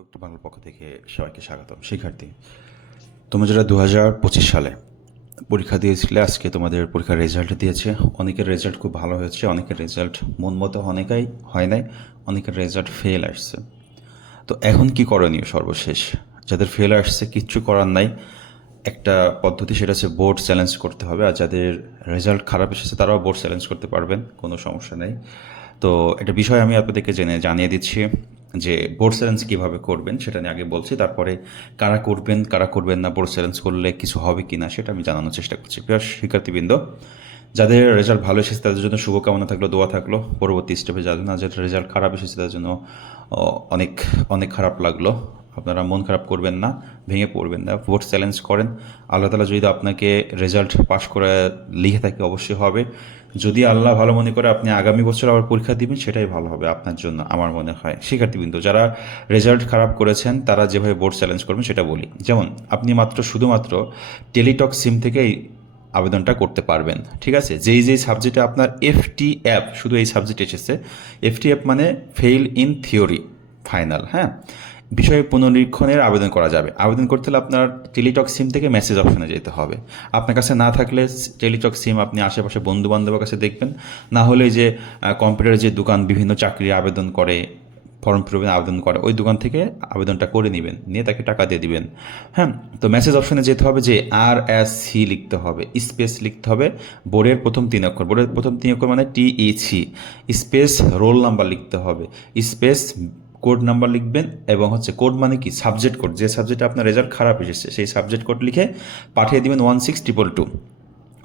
কয়েকটি বাংলার পক্ষ থেকে সবাইকে স্বাগতম। শিক্ষার্থী, তোমরা যারা দু হাজার পঁচিশ সালে পরীক্ষা দিয়েছিলে, আজকে তোমাদের পরীক্ষার রেজাল্ট দিয়েছে। অনেকের রেজাল্ট খুব ভালো হয়েছে, অনেকের রেজাল্ট মন মতো অনেকাই হয় নাই, অনেকের রেজাল্ট ফেল আসছে। তো এখন কি করণীয় সর্বশেষ? যাদের ফেল আসছে, কিচ্ছু করার নাই। একটা পদ্ধতি সেটা হচ্ছে বোর্ড চ্যালেঞ্জ করতে হবে, আর যাদের রেজাল্ট খারাপ এসেছে, তারাও বোর্ড চ্যালেঞ্জ করতে পারবেন, কোনো সমস্যা নেই। তো একটা বিষয় আমি আপনাদেরকে জেনে, জানিয়ে দিচ্ছি। যে বোর্ড চ্যালেঞ্জ কীভাবে করবেন সেটা নিয়ে আগে বলছি, তারপরে কারা করবেন কারা করবেন না বোর্ড চ্যালেঞ্জ করলে কিছু হবে কি না সেটা আমি জানানোর চেষ্টা করছি। প্রিয় শিক্ষার্থীবৃন্দ, যাদের রেজাল্ট ভালো এসেছে তাদের জন্য শুভকামনা থাকল, দোয়া থাকল। পরবর্তী স্টেপে যাদের না, যাদের রেজাল্ট খারাপ এসেছে তাদের জন্য অনেক অনেক খারাপ লাগল। আপনারা মন খারাপ করবেন না, ভেঙে পড়বেন না। ভোট চ্যালেঞ্জ করেন। আল্লাহ তালা যদি আপনাকে রেজাল্ট পাস করে লিখে থাকে, অবশ্যই হবে। যদি আল্লাহ ভালো মনে করে আপনি আগামী বছর আবার পরীক্ষা দিবেন, সেটাই ভালো হবে আপনার জন্য, আমার মনে হয়। শিক্ষার্থীবৃন্দ, যারা রেজাল্ট খারাপ করেছেন, তারা যেভাবে বোর্ড চ্যালেঞ্জ করবেন, সেটা বলি। যেমন, আপনি মাত্র, শুধুমাত্র টেলিটক সিম থেকেই আবেদনটা করতে পারবেন, ঠিক আছে? যেই যেই সাবজেক্টে আপনার এফটি অ্যাপ শুধু এই সাবজেক্ট এসেছে এফটি অ্যাপ মানে ফেইল ইন থিওরি ফাইনাল হ্যাঁ? বিষয় পুনরীক্ষণের আবেদন করা যাবে। আবেদন করতে হলে আপনার টেলিটক সিম থেকে মেসেজ অপশনে যেতে হবে। আপনার কাছে না থাকলে টেলিটক সিম আপনি আশেপাশে বন্ধু বান্ধবের কাছে দেখবেন। না হলে যে কম্পিউটারের যে দোকান বিভিন্ন চাকরির আবেদন করে, ফর্ম ফিল আবেদন করে, ওই দোকান থেকে আবেদনটা করে নেবেন। নিয়ে তাকে টাকা দিয়ে দিবেন। হ্যাঁ? তো মেসেজ অপশনে যেতে হবে যে আর এস সি লিখতে হবে। স্পেস লিখতে হবে বোর্ডের প্রথম তিন অক্ষর। বোর্ডের প্রথম তিন অক্ষর মানে T E C. Space roll number লিখতে হবে। স্পেস কোড নাম্বার লিখবেন এবং হচ্ছে কোড মানে কি? সাবজেক্ট কোড যে সাবজেক্টে আপনার রেজাল্ট খারাপ এসেছে, সেই সাবজেক্ট কোড লিখে পাঠিয়ে দেবেন ওয়ান সিক্স ট্রিপল টু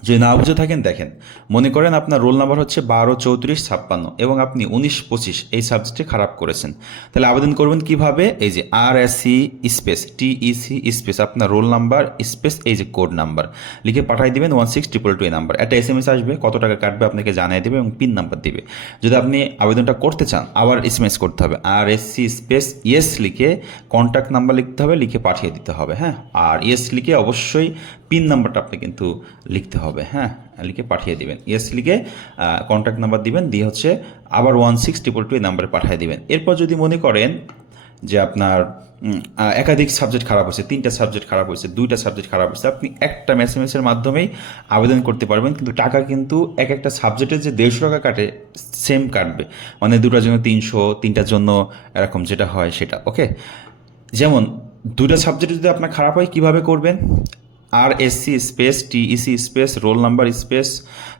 যদি না বুঝে থাকেন, দেখেন। মনে করেন আপনার রোল নাম্বার হচ্ছে বারো, চৌত্রিশ, ছাপ্পান্ন এবং আপনি উনিশ, পঁচিশ এই সাবজেক্টে খারাপ করেছেন। তাহলে আবেদন করবেন কীভাবে? এই যে R S C space T E C space আপনার রোল নাম্বার স্পেস এই যে কোড নাম্বার। লিখে পাঠিয়ে দেবেন one six triple two number. একটা এস এম এস আসবে, কত টাকা কাটবে আপনাকে জানিয়ে দেবে এবং পিন নাম্বার দেবে। যদি আপনি আবেদনটা করতে চান, আবার এস এম এস করতে হবে। R S C space yes লিখে কন্ট্যাক্ট নাম্বার লিখতে হবে, লিখে পাঠিয়ে দিতে হবে হ্যাঁ? আর ইয়েস লিখে অবশ্যই পিন নাম্বারটা আপনি কিন্তু লিখতে হবে। হ্যাঁ লিখে পাঠিয়ে দিবেন। ইয়েস লিখে কন্ট্যাক্ট নাম্বার দিবেন, দিয়ে হচ্ছে আবার ওয়ান সিক্স ট্রিপল টু এই নাম্বারে পাঠিয়ে দিবেন। এরপর যদি মনে করেন যে আপনার একাধিক সাবজেক্ট খারাপ হয়েছে, তিনটা সাবজেক্ট খারাপ হয়েছে, দুইটা সাবজেক্ট খারাপ হয়েছে, আপনি একটা এর মাধ্যমেই আবেদন করতে পারবেন, কিন্তু টাকা কিন্তু এক একটা সাবজেক্টের যে দেড়শো টাকা কাটে সেম কাটবে। মানে দুটার জন্য তিনশো, তিনটার জন্য এরকম যেটা হয় সেটা ওকে যেমন দুটা সাবজেক্ট যদি আপনার খারাপ হয়, কীভাবে করবেন? R SC space TEC space roll number space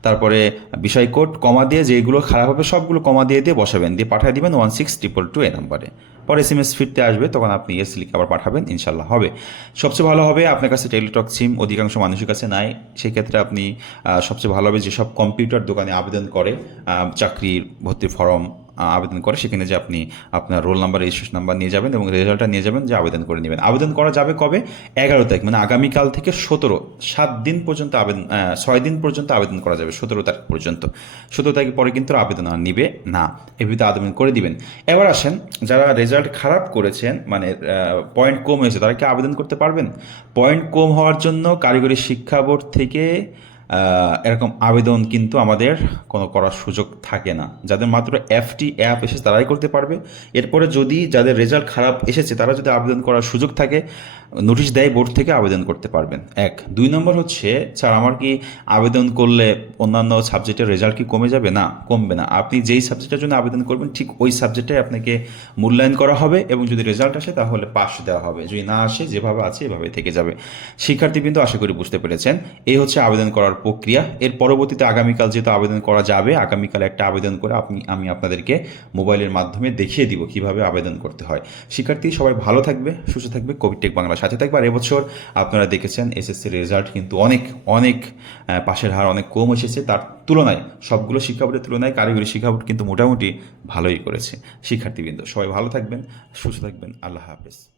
তারপরে বিষয় কোড কমা দিয়ে যেগুলো খারাপ হবে সবগুলো কমা দিয়ে দিয়ে বসাবেন। দিয়ে পাঠিয়ে দিবেন ওয়ান সিক্স ট্রিপল টু এ নাম্বারে। পরে এস এম এস ফিরতে আসবে, তখন আপনি এস লিখে আবার পাঠাবেন ইনশাল্লাহ হবে। সবচেয়ে ভালো হবে আপনার কাছে টেলিটক সিম অধিকাংশ মানুষের কাছে নাই। সেক্ষেত্রে আপনি সবচেয়ে ভালো হবে যেসব কম্পিউটার দোকানে আবেদন করে চাকরির ভর্তির ফর্ম আবেদন করে, সেখানে যে আপনি আপনার রোল নাম্বার রেজিস্ট্রেশন নাম্বার নিয়ে যাবেন এবং রেজাল্টটা নিয়ে যাবেন যে আবেদন করে নেবেন। আবেদন করা যাবে কবে? এগারো তারিখ মানে আগামীকাল থেকে সতেরো, সাত দিন পর্যন্ত আবেদন ছয় দিন পর্যন্ত আবেদন করা যাবে, সতেরো তারিখ পর্যন্ত। সতেরো তারিখ পরে কিন্তু আবেদন আর নিবে না, এভাবে আবেদন করে দিবেন। এবার আসেন, যারা রেজাল্ট খারাপ করেছেন মানে পয়েন্ট কম হয়েছে, তারা কি আবেদন করতে পারবেন? পয়েন্ট কম হওয়ার জন্য কারিগরি শিক্ষা বোর্ড থেকে এরকম আবেদন কিন্তু আমাদের কোনো করার সুযোগ থাকে না। যাদের মাত্র এফটি অ্যাপ এসেছে তারাই করতে পারবে। এরপরে যদি যাদের রেজাল্ট খারাপ এসেছে, তারা যদি আবেদন করার সুযোগ থাকে নোটিশ দেয় বোর্ড থেকে আবেদন করতে পারবেন। এক। দুই নম্বর হচ্ছে, স্যার, আমার কি আবেদন করলে অন্যান্য সাবজেক্টের রেজাল্ট কি কমে যাবে? না, কমবে না। আপনি যেই সাবজেক্টের জন্য আবেদন করবেন, ঠিক ওই সাবজেক্টে আপনাকে মূল্যায়ন করা হবে এবং যদি রেজাল্ট আসে, তাহলে পাস দেওয়া হবে। যদি না আসে, যেভাবে আছে, এভাবে থেকে যাবে। শিক্ষার্থী কিন্তু আশা করি বুঝতে পেরেছেন। এই হচ্ছে আবেদন করার প্রক্রিয়া। এর পরবর্তীতে আগামীকাল যেহেতু আবেদন করা যাবে, আগামীকাল একটা আবেদন করে আপনি, আমি আপনাদেরকে মোবাইলের মাধ্যমে দেখিয়ে দিব কীভাবে আবেদন করতে হয়। শিক্ষার্থী, সবাই ভালো থাকবে, সুস্থ থাকবে কোভিডটেক বাংলার সাথে থাকবে। আর এবছর আপনারা দেখেছেন এসএসসির রেজাল্ট কিন্তু অনেক অনেক পাশের হার অনেক কম এসেছে। তার তুলনায়, সবগুলো শিক্ষা বোর্ডের তুলনায় কারিগরি শিক্ষা বোর্ড কিন্তু মোটামুটি ভালোই করেছে। শিক্ষার্থীবৃন্দ, সবাই ভালো থাকবেন, সুস্থ থাকবেন। আল্লাহ হাফেজ।